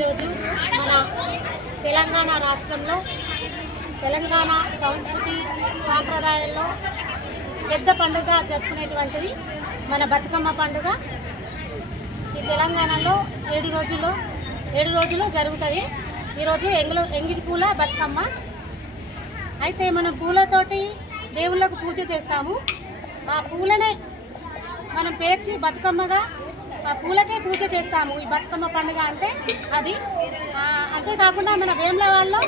ఈరోజు మన తెలంగాణ రాష్ట్రంలో తెలంగాణ సంస్కృతి సాంప్రదాయాల్లో పెద్ద పండుగ జరుపుకునేటువంటిది మన బతుకమ్మ పండుగ. ఈ తెలంగాణలో 7 రోజులు జరుగుతుంది. ఈరోజు ఎంగిలి పూల బతుకమ్మ. అయితే మనం పూలతోటి దేవుళ్ళకు పూజ చేస్తాము. ఆ పూలనే మనం పేర్చి బతుకమ్మగా ఆ పూలకే పూజ చేస్తాము. ఈ బతుకమ్మ పండుగ అంటే అది. అంతేకాకుండా మన వేములవాడలో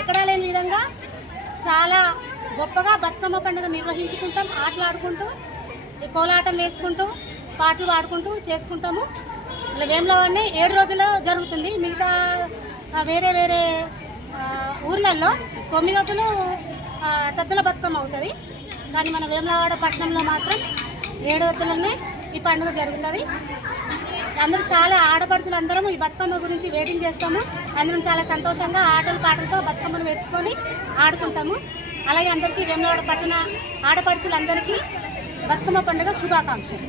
ఎక్కడా లేని విధంగా చాలా గొప్పగా బతుకమ్మ పండుగ నిర్వహించుకుంటాం. ఆటలు ఆడుకుంటూ, ఈ కోలాటం వేసుకుంటూ, పాటలు పాడుకుంటూ చేసుకుంటాము. ఇలా వేములవాడనే 7 రోజులు జరుగుతుంది. మిగతా వేరే ఊర్లలో 9 రోజులు సద్దుల బతుకమ్మ అవుతుంది. కానీ మన వేములవాడ పట్టణంలో మాత్రం 7 రోజులనే ఈ పండుగ జరుగుతుంది. అందరూ చాలా ఆడపడుచులు అందరం ఈ బతుకమ్మ గురించి వెయిటింగ్ చేస్తాము. అందరం చాలా సంతోషంగా ఆటలు పాటలతో బతుకమ్మను మెచ్చుకొని ఆడుకుంటాము. అలాగే అందరికీ వేములవాడ పట్టణ ఆడపడుచులందరికీ బతుకమ్మ పండుగ శుభాకాంక్షలు.